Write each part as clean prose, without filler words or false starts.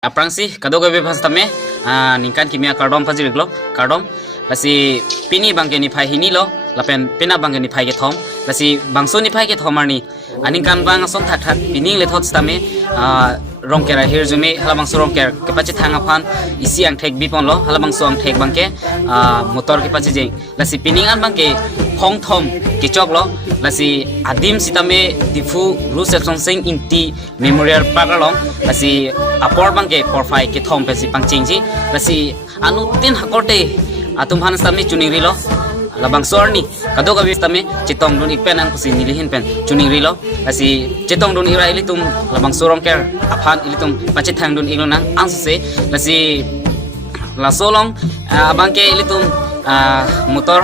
Aprang sih kado gawe pas tame ningkan kimia kardom pajir glo kardom lasi pini bangke ni phai hini lo lapen pina bangke ni phai ke thom lasi bangso ni phai ke thomar ni aningkan bang son that that pini le thot tame rong kera hir jume hala bangso rong ker ke pachi thanga phan isi ang thek bipon lo hala bangso ang thek bangke motor ke pachi je lasi pining an bangke phong thom ke chok lo lasi adim sitame difu reception sing inti memorial park long lasi apor bangke porfai ke thom pe si pangching ji lasi anu tin hakote atum han sami chuning rilo labang sorni kado gawi tame chitong dun ikpen ang pusi nilihin pen chuning rilo lasi chitong dun ira ilitum labang sorong ker aphan ilitum pachit thang dun ilona ang se lasi la solong abangke ilitum motor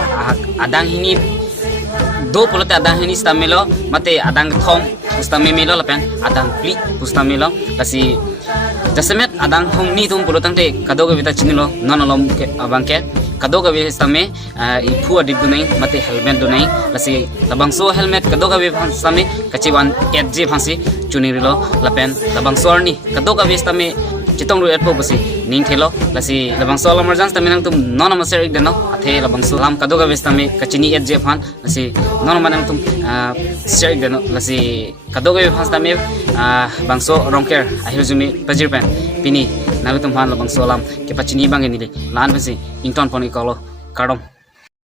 adang hini do polote adang hini stamelo mate adang thom pustame melo lapen adang pli pustame lo lasi jasemet adang hong ni tum polotang te kado gawi ta chinilo nonolom ke abangke kado gawi stame ipu adib dunai mate helmet dunai lasi labang so helmet kado gawi stame kachiwan edje phansi chunirilo lapen labang sorni kado gawi stame chitong ru etpo basi ning thelo lasi labang so emergency tame nang tum non maser ik deno athe labang so lam kado gawi stame kachini edje phan lasi non manang tum ser ik deno lasi kado gawi phan stame bangso rongker ahir jumi pajir pen pini nalutum phan labang so lam ke pachini bangeni le lan basi ington poni kolo kardom